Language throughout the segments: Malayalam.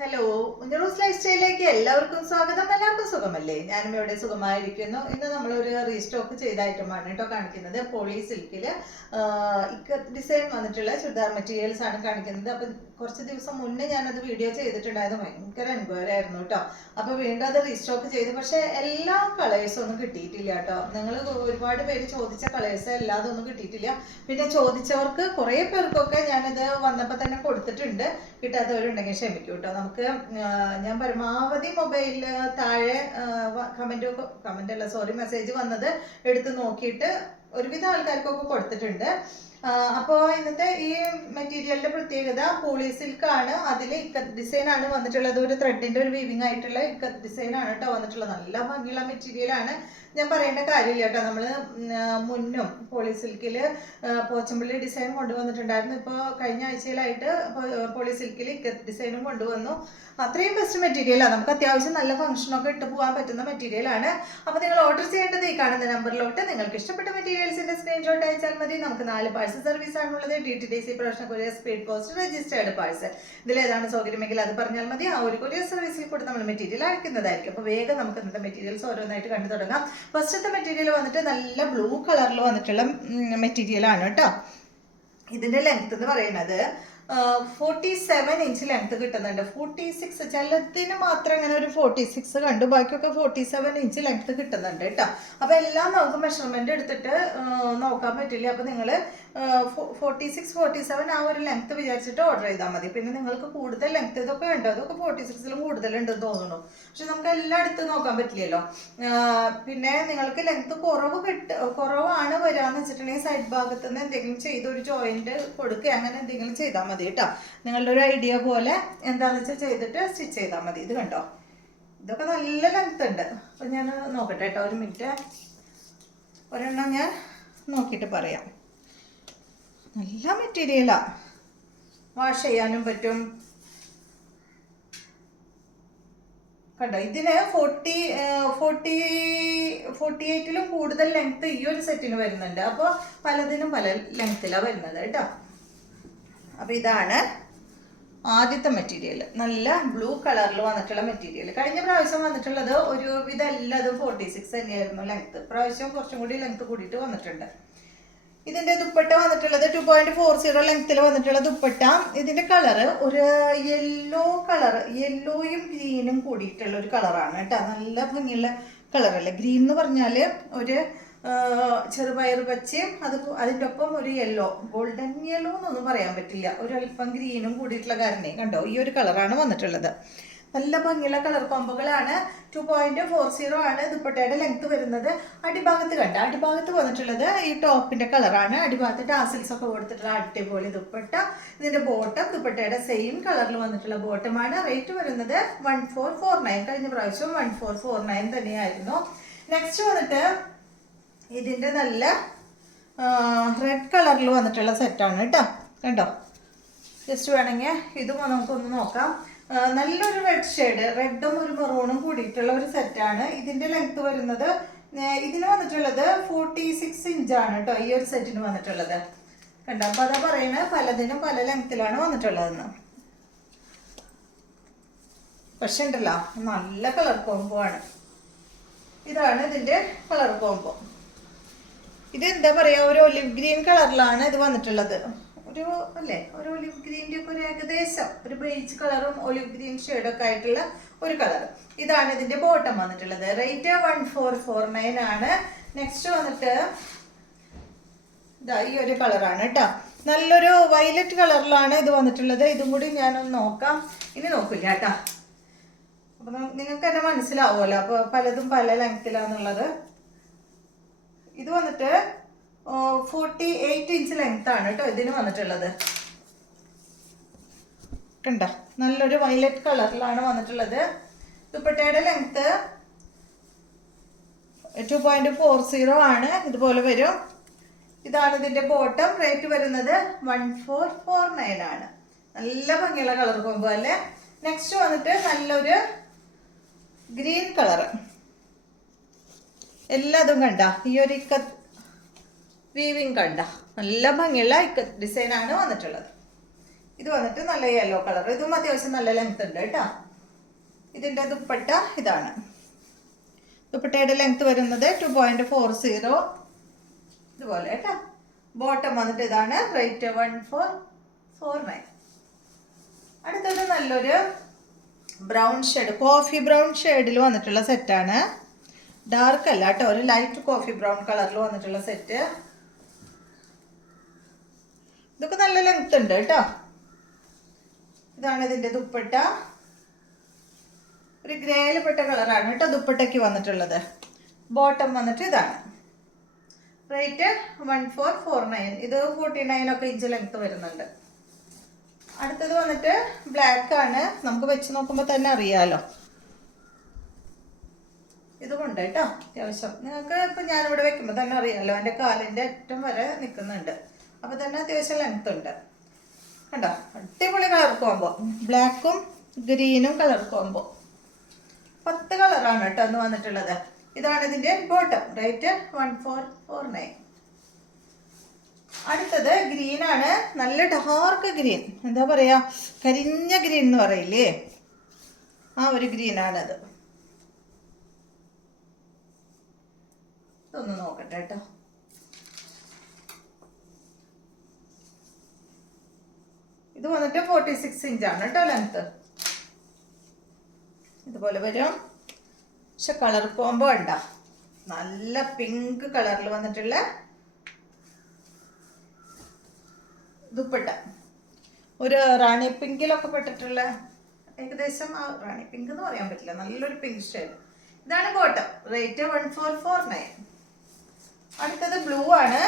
ഹലോ, ഉഞ്ഞറൂസ് ലൈഫ് സ്റ്റൈലിലേക്ക് എല്ലാവർക്കും സ്വാഗതം. എല്ലാവർക്കും സുഖമല്ലേ? ഞാനും ഇവിടെ സുഖമായിരിക്കുന്നു. ഇന്ന് നമ്മളൊരു റീസ്റ്റോക്ക് ചെയ്ത ഐറ്റമാണ് കേട്ടോ കാണിക്കുന്നത്. പോളി സിൽക്കില് ഇക്കത്ത് ഡിസൈൻ വന്നിട്ടുള്ള ചുരിദാർ മെറ്റീരിയൽസ് ആണ് കാണിക്കുന്നത്. അപ്പം കുറച്ച് ദിവസം മുന്നേ ഞാനത് വീഡിയോ ചെയ്തിട്ടുണ്ടായിരുന്നു. ഭയങ്കര എൻക്വയറി ആയിരുന്നു കേട്ടോ. അപ്പൊ വീണ്ടും അത് റീസ്റ്റോക്ക് ചെയ്തു. പക്ഷെ എല്ലാ കളേഴ്സും ഒന്നും കിട്ടിയിട്ടില്ല കേട്ടോ. നിങ്ങൾ ഒരുപാട് പേര് ചോദിച്ച കളേഴ്സ് എല്ലാതും ഒന്നും കിട്ടിയിട്ടില്ല. പിന്നെ ചോദിച്ചവർക്ക് കുറെ പേർക്കൊക്കെ ഞാനത് വന്നപ്പോൾ തന്നെ കൊടുത്തിട്ടുണ്ട്. കിട്ടാത്തവരുണ്ടെങ്കിൽ ക്ഷമിക്കൂ കേട്ടോ. നമുക്ക് ഞാൻ പരമാവധി മൊബൈലിൽ താഴെ കമന്റ് അല്ല സോറി മെസ്സേജ് വന്നത് എടുത്ത് നോക്കിയിട്ട് ഒരുവിധ ആൾക്കാർക്കൊക്കെ കൊടുത്തിട്ടുണ്ട്. അപ്പോൾ ഇന്നത്തെ ഈ മെറ്റീരിയലിന്റെ പ്രത്യേകത പോളി സിൽക്ക് ആണ്. അതിൽ ഇക്കത്ത് ഡിസൈൻ ആണ് വന്നിട്ടുള്ളത്. ഒരു ത്രെഡിന്റെ ഒരു വീവിങ് ആയിട്ടുള്ള ഇക്കത്ത് ഡിസൈൻ ആണ് കേട്ടോ വന്നിട്ടുള്ളത്. നല്ല ഭംഗിയുള്ള മെറ്റീരിയൽ ആണ്. ഞാൻ പറയേണ്ട കാര്യമില്ല കേട്ടോ. നമ്മൾ മുന്നും പോളി സിൽക്കിൽ പോച്ചമ്പള്ളി ഡിസൈൻ കൊണ്ടുവന്നിട്ടുണ്ടായിരുന്നു. ഇപ്പോൾ കഴിഞ്ഞ ആഴ്ചയിലായിട്ട് പോളി സിൽക്കിൽ ഇക്കത്ത് ഡിസൈനും കൊണ്ടുവന്നു. അത്രയും ബെസ്റ്റ് മെറ്റീരിയലാണ്. നമുക്ക് അത്യാവശ്യം നല്ല ഫംഗ്ഷനൊക്കെ ഇട്ട് പോകാൻ പറ്റുന്ന മെറ്റീരിയലാണ്. അപ്പോൾ നിങ്ങൾ ഓർഡർ ചെയ്യേണ്ടത് ഈ കാണുന്ന നമ്പറിലോട്ട് നിങ്ങൾക്ക് ഇഷ്ടപ്പെട്ട മെറ്റീരിയൽസിന്റെ സ്ക്രീൻഷോട്ട് അയച്ചാൽ മതി. നമുക്ക് 4 പാഴ്സൽ സർവീസ് ആണുള്ളത്. DTDC professional courier, speed post, registered parcel. ഇതിലേതാണ് സൗകര്യമെങ്കിൽ അത് പറഞ്ഞാൽ മതി. ആ ഒരു കൊറിയർ സർവീസിൽ കൂടെ നമ്മൾ മെറ്റീരിയൽ അയക്കുന്നതായിരിക്കും. അപ്പോൾ വേഗം നമുക്ക് ഇന്നത്തെ മെറ്റീരിയൽസ് ഓരോന്നായിട്ട് കണ്ടു തുടങ്ങാം. ഫസ്റ്റത്തെ മെറ്റീരിയൽ വന്നിട്ട് നല്ല ബ്ലൂ കളറിൽ വന്നിട്ടുള്ള മെറ്റീരിയൽ ആണ് കേട്ടോ. ഇതിന്റെ ലെങ്ത് എന്ന് പറയുന്നത് 47 ഇഞ്ച് ലെങ്ത് കിട്ടുന്നുണ്ട്. 46 ചിലത്തിന് മാത്രം ഇങ്ങനെ ഒരു 46 കണ്ടു, ബാക്കിയൊക്കെ 47 ഇഞ്ച് ലെങ്ത് കിട്ടുന്നുണ്ട് കേട്ടോ. അപ്പൊ എല്ലാം നമുക്ക് മെഷർമെന്റ് എടുത്തിട്ട് നോക്കാൻ പറ്റില്ല. അപ്പൊ നിങ്ങൾ 46 47 ആ ഒരു ലെങ്ത് വിചാരിച്ചിട്ട് ഓർഡർ ചെയ്താൽ മതി. പിന്നെ നിങ്ങൾക്ക് കൂടുതൽ ലെങ്ത് ഇതൊക്കെ ഉണ്ട്, അതൊക്കെ 46ലും കൂടുതലുണ്ടെന്ന് തോന്നുന്നു. പക്ഷെ നമുക്ക് എല്ലാം എടുത്ത് നോക്കാൻ പറ്റില്ലല്ലോ. പിന്നെ നിങ്ങൾക്ക് ലെങ്ത് കുറവാണ് വരാന്ന് വെച്ചിട്ടുണ്ടെങ്കിൽ സൈഡ് ഭാഗത്ത് നിന്ന് എന്തെങ്കിലും ചെയ്ത് ഒരു ജോയിന്റ് കൊടുക്കുക, അങ്ങനെ എന്തെങ്കിലും ചെയ്താൽ മതി കേട്ടോ. നിങ്ങളുടെ ഒരു ഐഡിയ പോലെ എന്താണെന്ന് വെച്ചാൽ ചെയ്തിട്ട് സ്റ്റിച്ച് ചെയ്താൽ മതി. ഇത് കണ്ടോ, ഇതൊക്കെ നല്ല ലെങ്ത് ഉണ്ട്. അപ്പം ഞാൻ നോക്കട്ടെ കേട്ടോ, ഒരു മിനിറ്റ്. ഒരെണ്ണം ഞാൻ നോക്കിയിട്ട് പറയാം. നല്ല മെറ്റീരിയലാ, വാഷ് ചെയ്യാനും പറ്റും. കണ്ടോ, ഇതിന് 48ലും കൂടുതൽ ലെങ്ത് ഈ ഒരു സെറ്റിന് വരുന്നുണ്ട്. അപ്പോൾ പലതിനും പല ലെങ്ത്തിലാണ് വരുന്നത് കേട്ടോ. അപ്പോൾ ഇതാണ് ആദ്യത്തെ മെറ്റീരിയൽ. നല്ല ബ്ലൂ കളറിൽ വന്നിട്ടുള്ള മെറ്റീരിയൽ. കഴിഞ്ഞ പ്രാവശ്യം വന്നിട്ടുള്ളത് ഒരുവിധ എല്ലാതും 46 തന്നെയായിരുന്നു ലെങ്ത്. പ്രാവശ്യം കുറച്ചും കൂടി ലെങ്ത് കൂടിയിട്ട് വന്നിട്ടുണ്ട്. ഇതിന്റെ ദുപ്പട്ട വന്നിട്ടുള്ളത് 2.40 ലെങ്ത്തിൽ വന്നിട്ടുള്ള ദുപ്പട്ട. ഇതിന്റെ കളറ് ഒരു യെല്ലോയും ഗ്രീനും കൂടിയിട്ടുള്ള ഒരു കളറാണ് കേട്ടോ. നല്ല ഭംഗിയുള്ള കളറല്ലേ. ഗ്രീൻ എന്ന് പറഞ്ഞാല് ഒരു ചെറുപയർ പച്ചയും അതിൻ്റെ ഒപ്പം ഒരു യെല്ലോ, ഗോൾഡൻ യെല്ലോ എന്നൊന്നും പറയാൻ പറ്റില്ല, ഒരു അല്പം ഗ്രീനും കൂടിയിട്ടുള്ള കാരണേ കണ്ടോ ഈ ഒരു കളറാണ് വന്നിട്ടുള്ളത്. നല്ല ഭംഗിയുള്ള കളർ കോമ്പുകളാണ്. 2.40 ആണ് ദുപ്പട്ടയുടെ ലെങ്ത് വരുന്നത്. അടിഭാഗത്ത് കണ്ട, അടിഭാഗത്ത് വന്നിട്ടുള്ളത് ഈ ടോപ്പിന്റെ കളറാണ്. അടിഭാഗത്ത് ടാസിൽസ് ഒക്കെ കൊടുത്തിട്ടുള്ള അടിപൊളി ദുപ്പട്ട. ഇതിന്റെ ബോട്ടം ദുപ്പട്ടയുടെ സെയിം കളറിൽ വന്നിട്ടുള്ള ബോട്ടമാണ്. റേറ്റ് വരുന്നത് 1449. കഴിഞ്ഞ പ്രാവശ്യം 1449 തന്നെയായിരുന്നു. നെക്സ്റ്റ് വന്നിട്ട് ഇതിന്റെ നല്ല റെഡ് കളറിൽ വന്നിട്ടുള്ള സെറ്റാണ് കേട്ടോ. കണ്ടോ, ജസ്റ്റ് വേണമെങ്കിൽ ഇതും നമുക്കൊന്ന് നോക്കാം. നല്ലൊരു റെഡ് ഷെയ്ഡ്, റെഡും ഒരു മെറൂണും കൂടിയിട്ടുള്ള ഒരു സെറ്റാണ്. ഇതിന്റെ ലെങ്ത് വരുന്നത്, ഇതിന് വന്നിട്ടുള്ളത് 46 ഇഞ്ചാണ് കേട്ടോ ഈ ഒരു സെറ്റിന് വന്നിട്ടുള്ളത്. കണ്ടോ, അപ്പൊ അതാ പറയുന്നത് പലതിനും പല ലെങ്ത്തിലാണ് വന്നിട്ടുള്ളതെന്ന്. പക്ഷെ ഉണ്ടല്ലോ നല്ല കളർ കോംബോ ആണ്. ഇതാണ് ഇതിന്റെ കളർ കോംബോ. ഇത് എന്താ പറയാ, ഒരു ഒലിവ് ഗ്രീൻ കളറിലാണ് ഇത് വന്നിട്ടുള്ളത്. ഒരു ഒലിവ് ഗ്രീൻ്റെ ഒക്കെ ഒരു ഏകദേശം ഒരു ബേജ് കളറും ഒലിവ് ഗ്രീൻ ഷെയ്ഡൊക്കെ ആയിട്ടുള്ള ഒരു കളർ. ഇതാണ് ഇതിന്റെ ബോട്ടം വന്നിട്ടുള്ളത്. റേറ്റ് 1449 ആണ്. നെക്സ്റ്റ് വന്നിട്ട് ഇതാ ഈ ഒരു കളറാണ് കേട്ടോ. നല്ലൊരു വയലറ്റ് കളറിലാണ് ഇത് വന്നിട്ടുള്ളത്. ഇതും കൂടി ഞാനൊന്ന് നോക്കാം. ഇനി നോക്കില്ല കേട്ടോ. അപ്പൊ നിങ്ങൾക്ക് തന്നെ മനസ്സിലാവുമല്ലോ. അപ്പൊ പലതും പല ലെങ്ത്തിലാന്നുള്ളത്. ഇത് വന്നിട്ട് 48 ഇഞ്ച് ലെങ്ത് ആണ് കേട്ടോ ഇതിന് വന്നിട്ടുള്ളത്. കണ്ട, നല്ലൊരു വയലറ്റ് കളറിലാണ് വന്നിട്ടുള്ളത്. ദുപ്പട്ടയുടെ ലെങ്ത് 2.40 ആണ്. ഇതുപോലെ വരും. ഇതാണ് ഇതിന്റെ ബോട്ടം. റേറ്റ് വരുന്നത് 1449 ആണ്. നല്ല ഭംഗിയുള്ള കളർ കോമ്പോ അല്ലേ. നെക്സ്റ്റ് വന്നിട്ട് നല്ലൊരു ഗ്രീൻ കളറ്. എല്ലാതും കണ്ട ഈ ഒരു ഇക്കത്ത് വീവിങ് കണ്ട നല്ല ഭംഗിയുള്ള ഇക്കത്ത് ഡിസൈനാണ് വന്നിട്ടുള്ളത്. ഇത് വന്നിട്ട് നല്ല യെല്ലോ കളർ, ഇതും അത്യാവശ്യം നല്ല ലെങ്ത് ഉണ്ട് കേട്ടോ. ഇതിൻ്റെ ദുപ്പട്ട ഇതാണ്. ദുപ്പട്ടയുടെ ലെങ്ത് വരുന്നത് 2.40 ഇതുപോലെ കേട്ടോ. ബോട്ടം വന്നിട്ട് ഇതാണ്. റേറ്റ് 1449. അടുത്തത് നല്ലൊരു ബ്രൗൺ ഷെയ്ഡ്, കോഫി ബ്രൗൺ ഷെയ്ഡിൽ വന്നിട്ടുള്ള സെറ്റാണ്. ഡാർക്ക് അല്ല കേട്ടോ, ഒരു ലൈറ്റ് കോഫി ബ്രൗൺ കളറിൽ വന്നിട്ടുള്ള സെറ്റ്. ഇതൊക്കെ നല്ല ലെങ്ത് ഉണ്ട് കേട്ടോ. ഇതാണ് ഇതിൻ്റെ ദുപ്പട്ട. ഒരു ഗ്രേയിൽപ്പെട്ട കളറാണ് കേട്ടോ ദുപ്പട്ടയ്ക്ക് വന്നിട്ടുള്ളത്. ബോട്ടം വന്നിട്ട് ഇതാണ്. റേറ്റ് 1449. ഇത് 49 ഒക്കെ ഇഞ്ച് ലെങ്ത് വരുന്നുണ്ട്. അടുത്തത് വന്നിട്ട് ബ്ലാക്ക് ആണ്. നമുക്ക് വെച്ച് നോക്കുമ്പോൾ തന്നെ അറിയാലോ. ഇതുമുണ്ട് കേട്ടോ അത്യാവശ്യം. നിങ്ങൾക്ക് ഇപ്പം ഞാനിവിടെ വെക്കുമ്പോൾ തന്നെ അറിയാമല്ലോ, എൻ്റെ കാലിൻ്റെ അറ്റം വരെ നിൽക്കുന്നുണ്ട്. അപ്പോൾ തന്നെ അത്യാവശ്യം ലെങ്ത് ഉണ്ട് കണ്ടോ. അടിപൊളി കളർ കോമ്പോ, ബ്ലാക്കും ഗ്രീനും കളർ കോമ്പോ. 10 കളറാണ് കേട്ടോ അന്ന് വന്നിട്ടുള്ളത്. ഇതാണ് ഇതിൻ്റെ ബോട്ടം. റേറ്റ് 1449. അടുത്തത് ഗ്രീനാണ്. നല്ല ഡാർക്ക് ഗ്രീൻ, എന്താ പറയുക, കരിഞ്ഞ ഗ്രീൻ എന്ന് പറയില്ലേ, ആ ഒരു ഗ്രീനാണത്. ഇതൊന്ന് നോക്കട്ടെ കേട്ടോ. ഇത് വന്നിട്ട് 46 ഇഞ്ചാണ് കേട്ടോ ലെങ്ത്. ഇതുപോലെ വരും. പക്ഷെ കളർ കോമ്പോ ഉണ്ട, നല്ല പിങ്ക് കളറിൽ വന്നിട്ടുള്ള ദുപ്പട്ട. ഒരു റാണി പിങ്കിലൊക്കെ പെട്ടിട്ടുള്ള, ഏകദേശം ആ റാണി പിങ്ക് എന്ന് പറയാൻ പറ്റില്ല, നല്ലൊരു പിങ്ക് ഷെയ്ഡ്. ഇതാണ് ബോട്ടം. റേറ്റ് 1449. അടുത്തത് ബ്ലൂ ആണ്.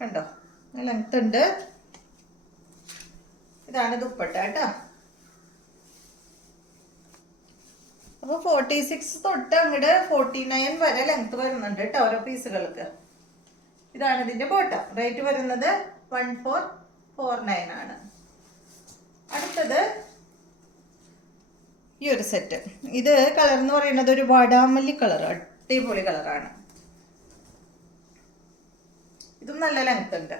കണ്ടോ ലെങ്ത് ഉണ്ട്. ഇതാണ് ദുപ്പട്ട കേട്ടോ. അപ്പോൾ 46 തൊട്ട് അങ്ങോട്ട് 49 വരെ ലെങ്ത് വരുന്നുണ്ട് കേട്ടോ ഓരോ പീസുകൾക്ക്. ഇതാണ് ഇതിൻ്റെ ബോട്ടം. റേറ്റ് വരുന്നത് 1449 ആണ്. അടുത്തത് ഈ ഒരു സെറ്റ്. ഇത് കളർ എന്ന് പറയുന്നത് ഒരു വാടാമല്ലി കളർ, അടിപൊളി കളറാണ്. ഇതും നല്ല ലെങ്ത് ഉണ്ട്.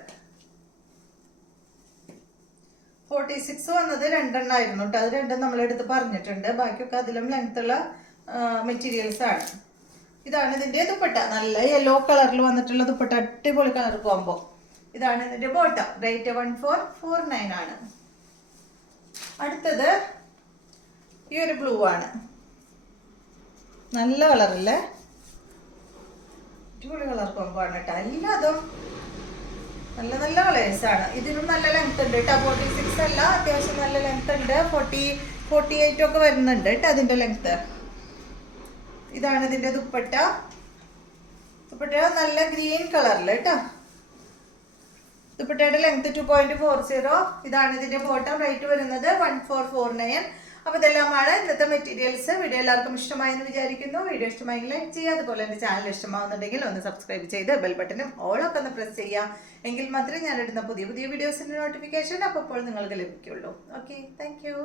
46 വന്നത് 2 ആയിരുന്നു കേട്ടോ. അത് 2 നമ്മളെടുത്ത് പറഞ്ഞിട്ടുണ്ട്. ബാക്കിയൊക്കെ അതിലും ലെങ്ത്തുള്ള മെറ്റീരിയൽസ് ആണ്. ഇതാണ് ഇതിൻ്റെ ദുപ്പട്ട. നല്ല യെല്ലോ കളറിൽ വന്നിട്ടുള്ള ദുപ്പട്ട, അടിപൊളി കളർ കോമ്പോ. ഇതാണ് ഇതിൻ്റെ ബോട്ടം. റേറ്റ് 1449 ആണ്. അടുത്തത് ഈ ഒരു ബ്ലൂ ആണ്. നല്ല കളറല്ലേ, അടിപൊളി കളർ കോമ്പോ ആണ് കേട്ടോ. എല്ലാതും നല്ല നല്ല കളേഴ്സാണ്. ഇതിനും നല്ല ലെങ്ത് ഉണ്ട് കേട്ടോ. 46 അല്ല, അത്യാവശ്യം നല്ല ലെങ്ത് ഉണ്ട്. 48 ഒക്കെ വരുന്നുണ്ട് കേട്ടോ അതിൻ്റെ ലെങ്ത്. ഇതാണ് ഇതിൻ്റെ ദുപ്പട്ട. ദുപ്പട്ട നല്ല ഗ്രീൻ കളറിൽ കേട്ടോ. ദുപ്പട്ടയുടെ ലെങ്ത് 2.40. ഇതാണ് ഇതിൻ്റെ ബോട്ടം. റേറ്റ് വരുന്നത് 1449. അപ്പോൾ ഇതെല്ലാമാണ് ഇന്നത്തെ മെറ്റീരിയൽസ്. വീഡിയോ എല്ലാവർക്കും ഇഷ്ടമായി എന്ന് വിചാരിക്കുന്നു. വീഡിയോ ഇഷ്ടമായെങ്കിൽ ലൈക്ക് ചെയ്യുക. അതുപോലെ എൻ്റെ ചാനൽ ഇഷ്ടമാവുന്നുണ്ടെങ്കിൽ ഒന്ന് സബ്സ്ക്രൈബ് ചെയ്ത് ബെൽ ബട്ടനും ഓളൊക്കെ ഒന്ന് പ്രസ് ചെയ്യുക. എങ്കിൽ മാത്രമേ ഞാനിടുന്ന പുതിയ പുതിയ വീഡിയോസിൻ്റെ നോട്ടിഫിക്കേഷൻ അപ്പോൾ നിങ്ങൾക്ക് ലഭിക്കുള്ളൂ. Okay, thank you.